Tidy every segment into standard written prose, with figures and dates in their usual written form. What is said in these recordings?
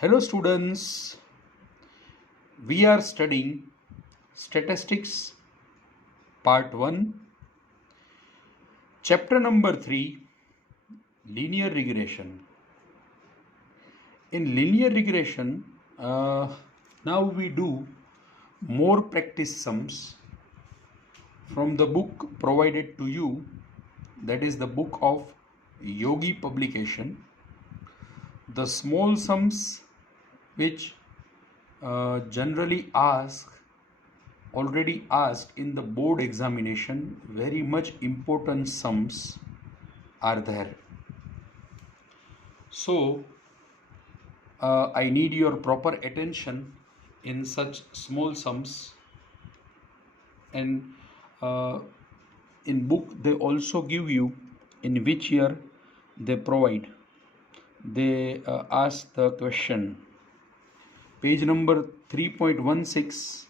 Hello students, we are studying statistics part 1, chapter number 3, linear regression. In linear regression, now we do more practice sums from the book provided to you, that is the book of Yogi publication. The small sums which generally already asked in the board examination, very much important sums are there. So I need your proper attention in such small sums, and in book they also give you in which year they provide. They ask the question. Page number 3.16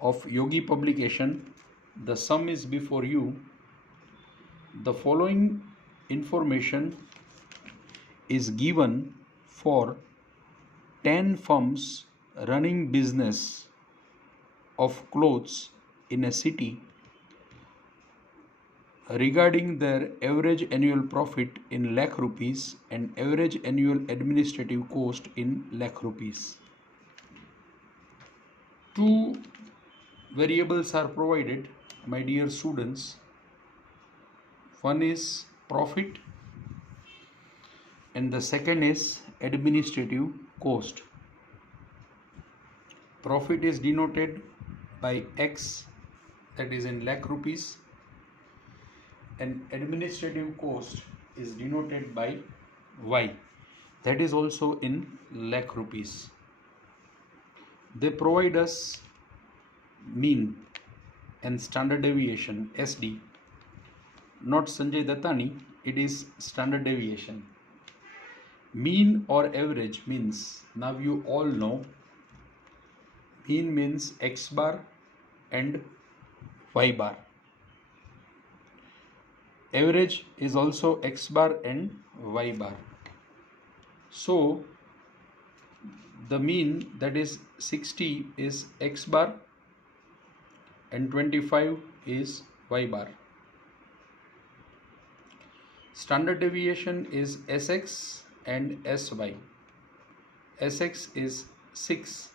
of Yogi publication, the sum is before you. The following information is given for 10 firms running business of clothes in a city regarding their average annual profit in lakh rupees and average annual administrative cost in lakh rupees. Two variables are provided, my dear students. One is profit and the second is administrative cost. Profit is denoted by X, that is in lakh rupees, and administrative cost is denoted by Y, that is also in lakh rupees. They provide us mean and standard deviation, SD, not Sanjay Dattani, it is standard deviation. Mean or average means, now you all know, mean means X bar and Y bar. Average is also X bar and Y bar. So the mean, that is 60, is X bar and 25 is Y bar. Standard deviation is Sx and Sy. Sx is 6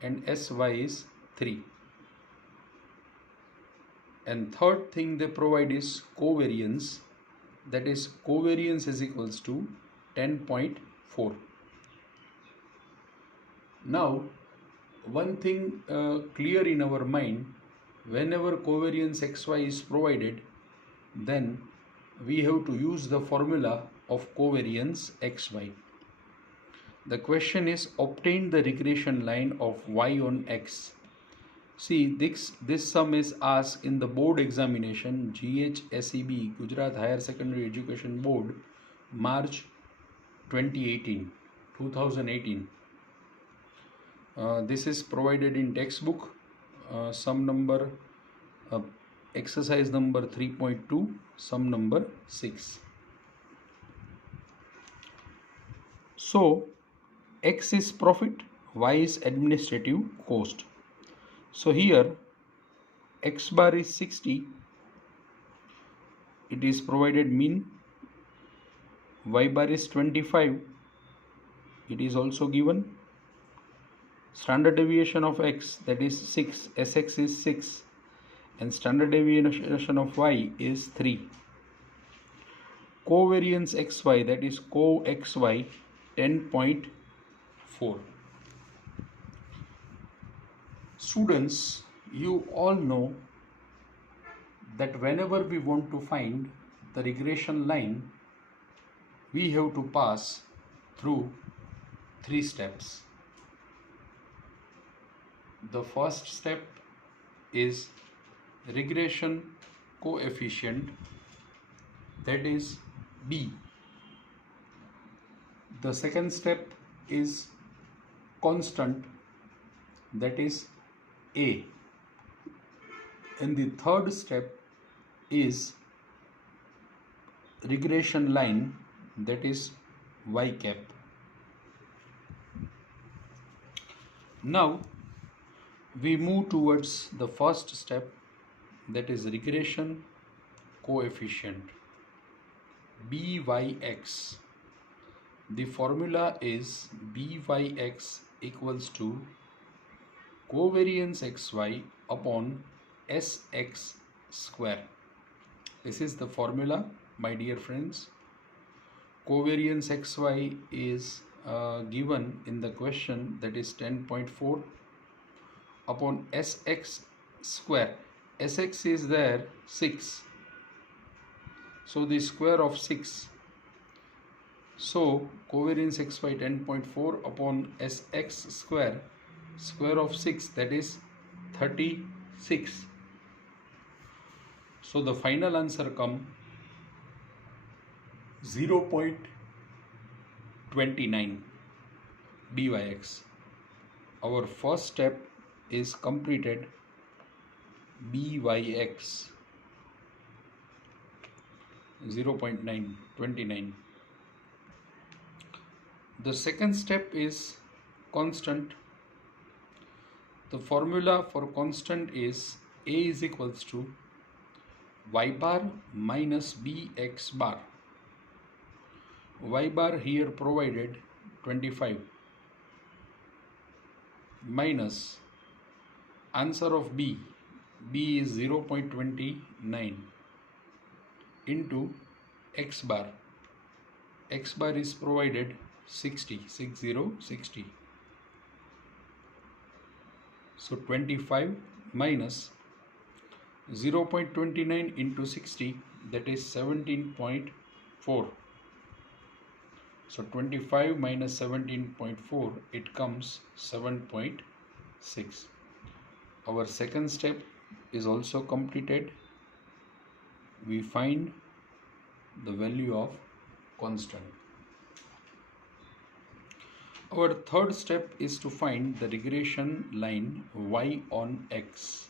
and Sy is 3. And third thing they provide is covariance, that is covariance is equals to 10.4. Now one thing clear in our mind, whenever covariance xy is provided, then we have to use the formula of covariance xy. The question is, obtain the regression line of y on x. See, this sum is asked in the board examination, GHSEB, Gujarat Higher Secondary Education Board, March 2018. This is provided in textbook, sum number, exercise number 3.2, sum number 6. So X is profit, Y is administrative cost. So here X bar is 60, it is provided mean. Y bar is 25, it is also given. Standard deviation of X, that is 6, Sx is 6, and standard deviation of Y is 3. Covariance xy, that is co-xy, 10.4. Students, you all know that whenever we want to find the regression line, we have to pass through 3 steps. The first step is regression coefficient, that is B. The second step is constant, that is A. And the third step is regression line, that is y cap. Now we move towards the first step, that is regression coefficient byx. The formula is byx equals to covariance xy upon sx square. This is the formula, my dear friends. Covariance xy is given in the question, that is 10.4 upon sx square. Sx is there 6, so the square of 6. So covariance xy 10.4 upon sx square, square of 6, that is 36. So the final answer come 0.29 byx. Our first step is completed, byx 0.929. The second step is constant. The formula for constant is A is equals to y bar minus bx bar. Y bar here provided 25 minus answer of B is 0.29 into x bar. X bar is provided 60. So 25 minus 0.29 into 60, that is 17.4. So 25 minus 17.4, it comes 7.6. Our second step is also completed. We find the value of constant. Our third step is to find the regression line y on x.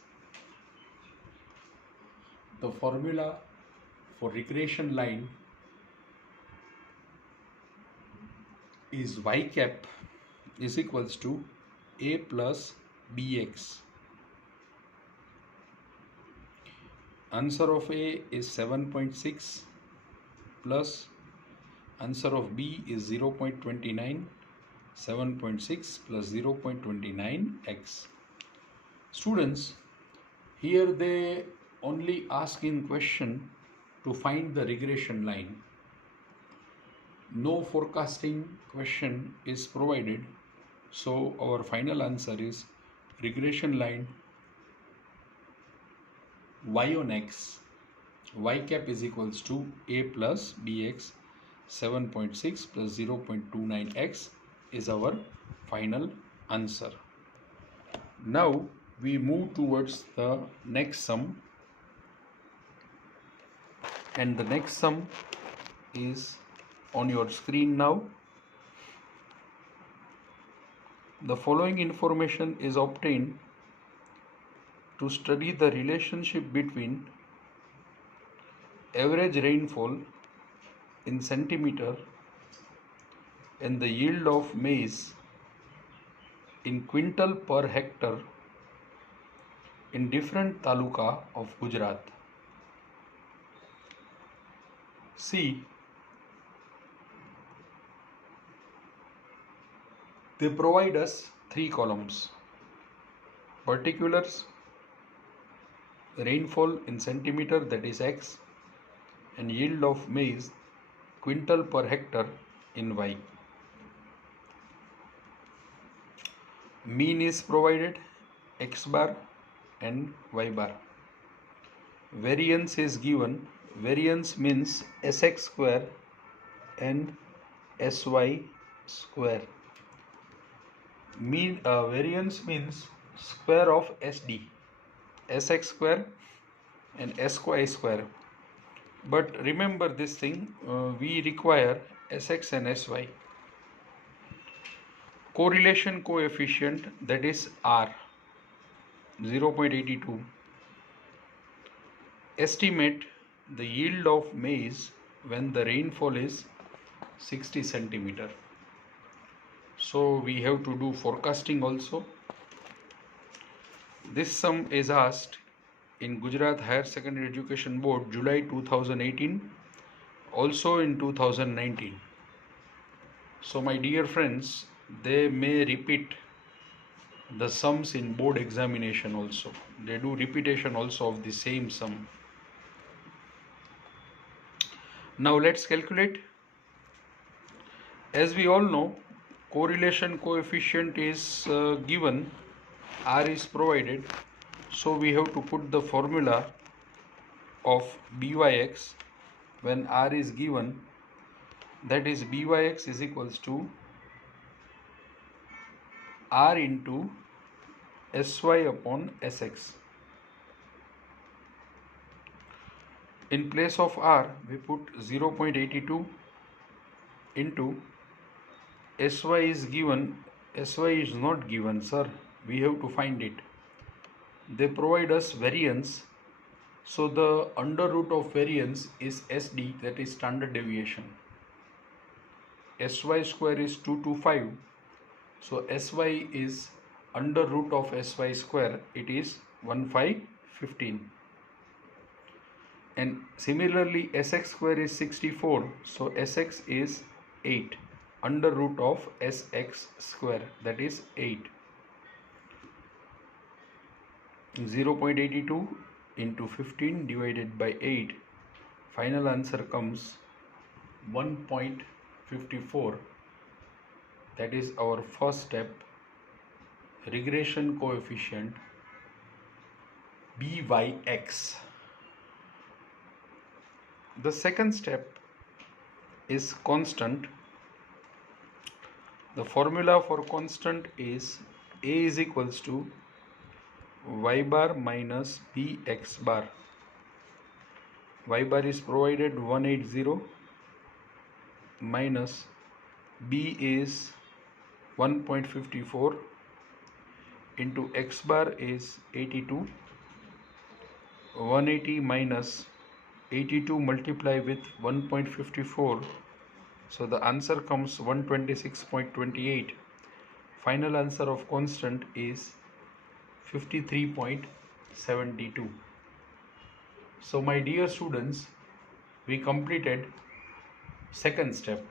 The formula for regression line is y cap is equals to a plus bx. Answer of A is 7.6 plus answer of B is 0.29. 7.6 plus 0.29x. Students, here they only ask in question to find the regression line. No forecasting question is provided, so our final answer is regression line y on x. Y cap is equals to A plus bx. 7.6 plus 0.29x is our final answer. Now we move towards the next sum, and the next sum is on your screen now. The following information is obtained to study the relationship between average rainfall in centimeter and the yield of maize in quintal per hectare in different taluka of Gujarat. See, they provide us 3 columns: particulars, rainfall in centimeter, that is x, and yield of maize quintal per hectare in y. Mean is provided, x bar and y bar. Variance is given. Variance means sx square and sy square. Mean variance means square of SD, sx square and sy square. But remember this thing, we require sx and sy. Correlation coefficient, that is R, 0.82. Estimate the yield of maize when the rainfall is 60 centimeter. So we have to do forecasting also. This sum is asked in Gujarat Higher Secondary Education Board July 2018, also in 2019. So my dear friends, they may repeat the sums in board examination also. They do repetition also of the same sum. Now let's calculate. As we all know, correlation coefficient is given, R is provided, so we have to put the formula of byx when R is given, that is byx is equals to R into sy upon sx. In place of R we put 0.82 into sy is given, sy is not given, sir, we have to find it. They provide us variance, so the under root of variance is SD, that is standard deviation. Sy square is 225, so sy is under root of sy square, it is 1515. And similarly sx square is 64, so sx is 8, under root of sx square, that is 8. 0.82 into 15 divided by 8, final answer comes 1.54. That is our first step, regression coefficient byx. The second step is constant. The formula for constant is A is equals to y bar minus bx bar. Y bar is provided 180 minus b is 1.54 into x bar is 82. 180 minus 82 multiply with 1.54, so the answer comes 126.28. Final answer of constant is 53.72. So my dear students, we completed second step,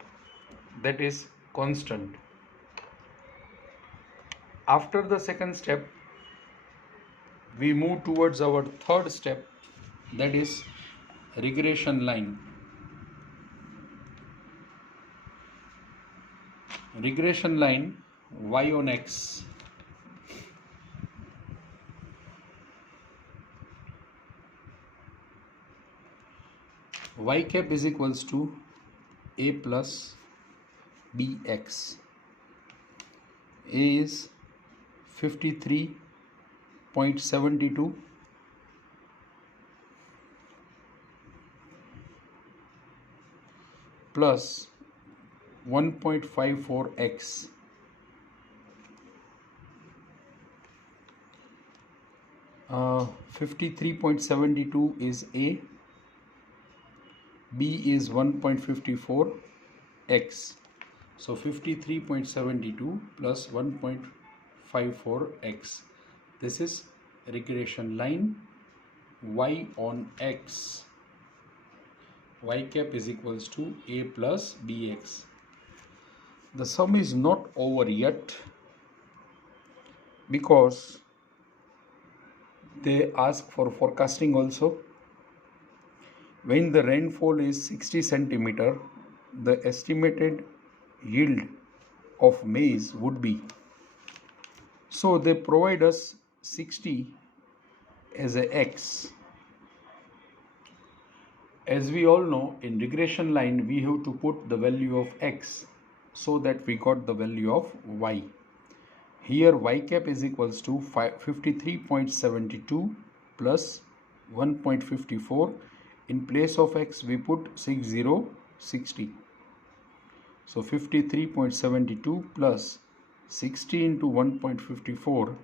that is constant. After the second step, we move towards our third step, that is regression line. Regression line y on x. Y cap is equals to a plus bx. A is 53.72 plus 1.54x. Uh, 53.72 is A, B is 1.54x. So 53.72 plus 1.54x. This is regression line y on x. Y cap is equals to A plus bx. The sum is not over yet because they ask for forecasting also. When the rainfall is 60 centimeter, the estimated yield of maize would be. So they provide us 60 as a x. As we all know, in regression line we have to put the value of x, so that we got the value of y. Here y cap is equals to 53.72 plus 1.54. In place of x we put 60. So 53.72 plus 60 into 1.54.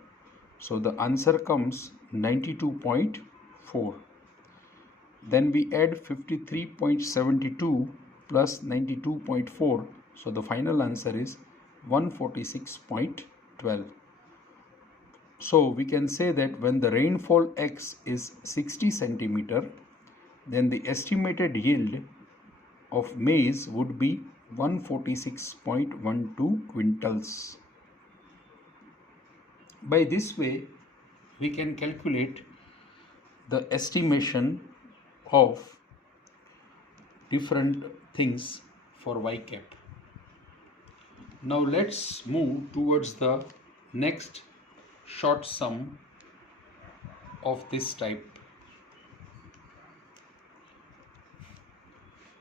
So the answer comes 92.4. Then we add 53.72 plus 92.4. So the final answer is 146.12. So we can say that when the rainfall X is 60 centimeter, then the estimated yield of maize would be 146.12 quintals. By this way, we can calculate the estimation of different things for Y cap. Now let's move towards the next short sum of this type.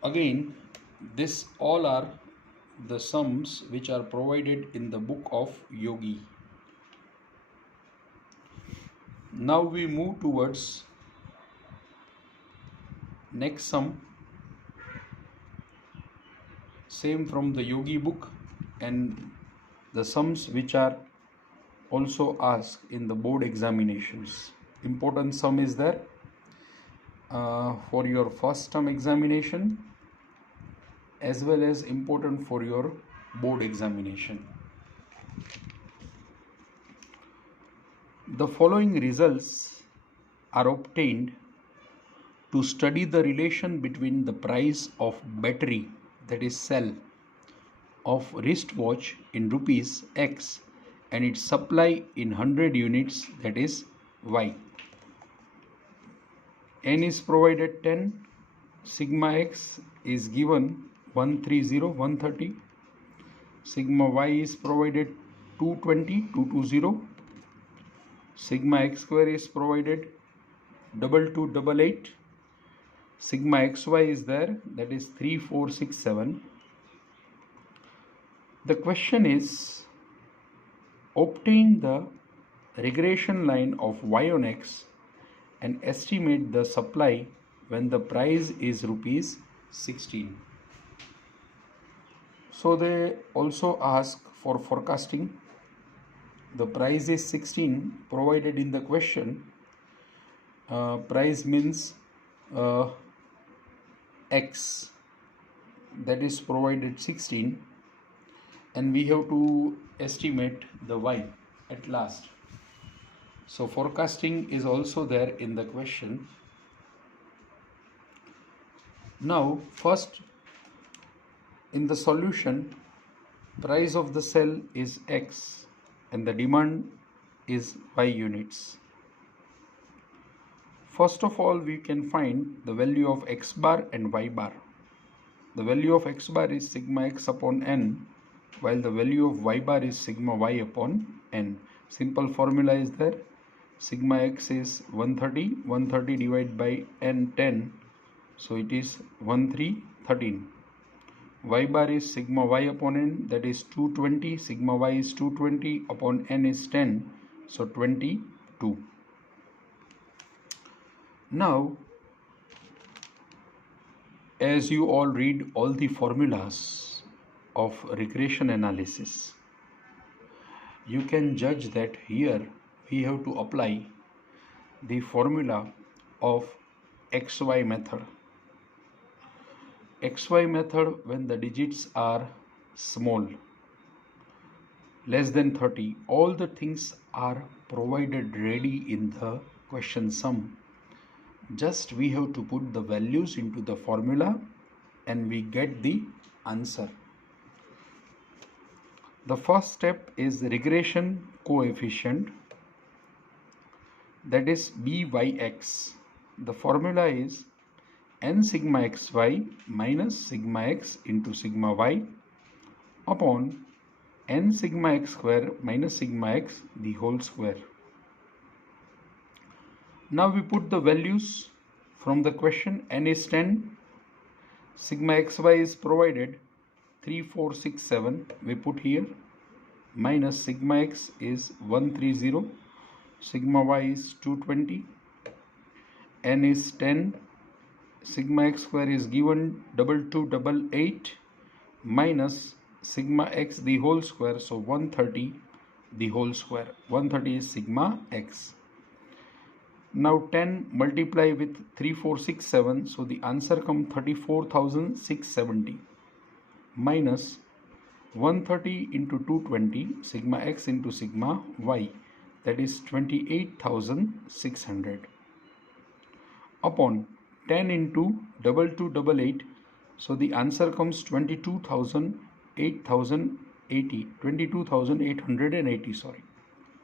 Again, this all are the sums which are provided in the book of Yogi. Now we move towards next sum, same from the Yogi book, and the sums which are also asked in the board examinations. Important sum is there for your first term examination as well as important for your board examination. The following results are obtained to study the relation between the price of battery, that is cell, of wristwatch in rupees X and its supply in 100 units, that is Y. N is provided 10, sigma X is given 130, sigma Y is provided 220, sigma X square is provided 2288, sigma XY is there, that is 3467. The question is, obtain the regression line of Y on X and estimate the supply when the price is rupees 16. So they also ask for forecasting. The price is 16 provided in the question. Price means X, that is provided 16, and we have to estimate the Y at last. So forecasting is also there in the question. Now first, in the solution, price of the cell is X and the demand is Y units. First of all, we can find the value of X bar and Y bar. The value of X bar is sigma X upon N, while the value of Y bar is sigma Y upon N. Simple formula is there. Sigma X is 130 divided by N 10, so it is 1313. Y bar is sigma Y upon N, that is 220, sigma Y is 220 upon N is 10, so 22. Now, as you all read all the formulas of regression analysis, you can judge that here we have to apply the formula of XY method. XY method when the digits are small, less than 30, all the things are provided ready in the question sum. Just we have to put the values into the formula and we get the answer. The first step is the regression coefficient, that is BYX. The formula is n sigma xy minus sigma x into sigma y upon n sigma x square minus sigma x the whole square. Now we put the values from the question. N is 10, sigma xy is provided 3467, we put here, minus sigma x is 130, sigma y is 220, n is 10, sigma x square is given 2288, minus sigma x the whole square, so 130 the whole square. 130 is sigma x. Now 10 multiply with 3467, so the answer comes 34,670, minus 130 into 220, sigma x into sigma y, that is 28,600 upon 10 into 2288, so the answer comes 22,880, sorry,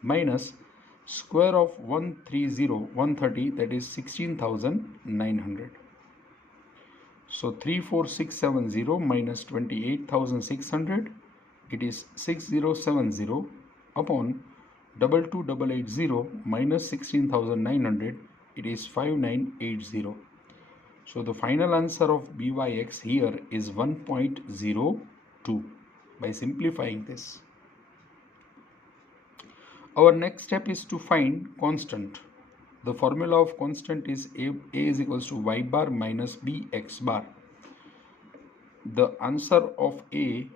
minus square of 130, that is 16,900. So 34670 minus 28,600, it is 6070 upon 22880 minus 16,900, it is 5980. So the final answer of BYX here is 1.02 by simplifying this. Our next step is to find constant. The formula of constant is A is equals to Y bar minus BX bar. The answer of A,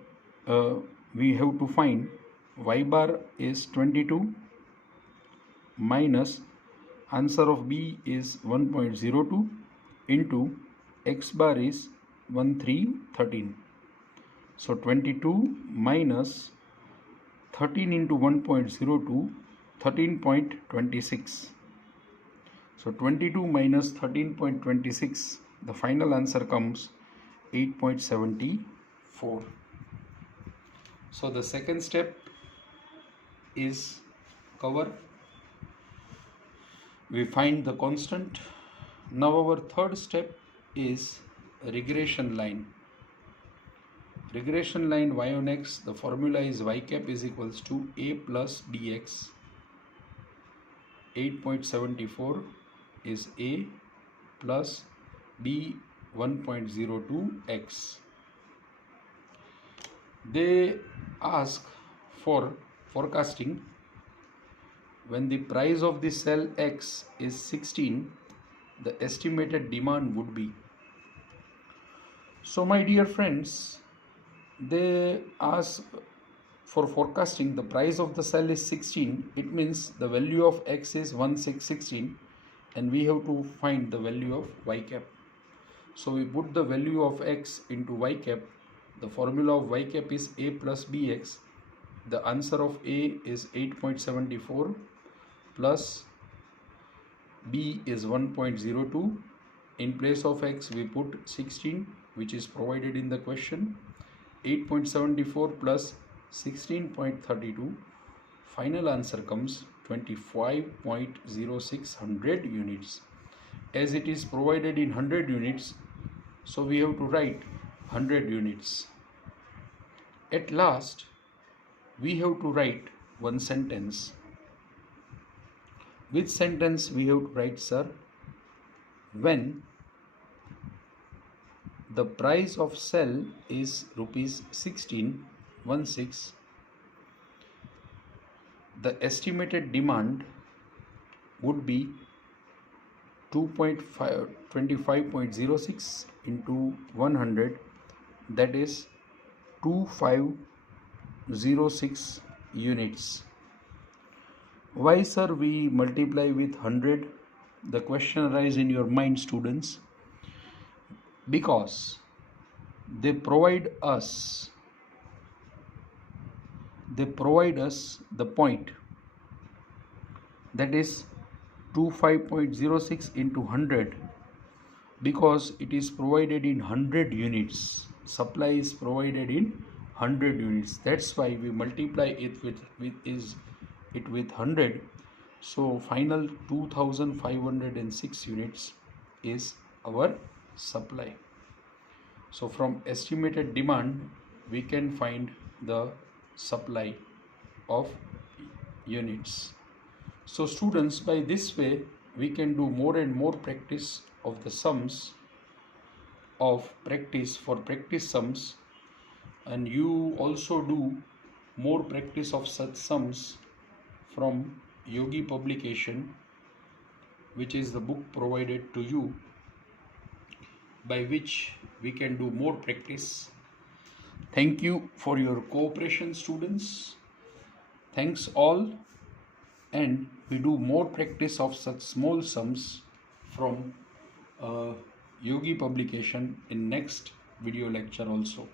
we have to find Y bar is 22 minus answer of B is 1.02 into X bar is 1313. So 22 minus 13 into 1.02, 13.26. So 22 minus 13.26, the final answer comes 8.74. So the second step is cover. We find the constant. Now our third step is regression line. Regression line y on x, the formula is y cap is equals to a plus bx. 8.74 is a plus b 1.02x. They ask for forecasting when the price of the cell X is 16, the estimated demand would be. So my dear friends, they ask for forecasting the price of the cell is 16. It means the value of X is 1616 and we have to find the value of Y cap. So we put the value of X into Y cap. The formula of Y cap is A plus BX. The answer of A is 8.74 plus B is 1.02. In place of X we put 16, which is provided in the question. 8.74 plus 16.32. Final answer comes 25.0600 units. As it is provided in 100 units, so we have to write 100 units. At last, we have to write one sentence. Which sentence we have to write, sir? When the price of cell is rupees 16, the estimated demand would be 25.06 into 100, that is 2506 units. Why, sir, we multiply with 100? The question arises in your mind, students. Because they provide us the point, that is 25.06 into 100, because it is provided in 100 units. Supply is provided in 100 units. That's why we multiply it with 100. So final 2506 units is our supply. So from estimated demand we can find the supply of units. So students, by this way we can do more and more practice of the sums of practice for practice sums, and you also do more practice of such sums from Yogi publication, which is the book provided to you, by which we can do more practice. Thank you for your cooperation, students. Thanks all, and we do more practice of such small sums from Yogi publication in next video lecture also.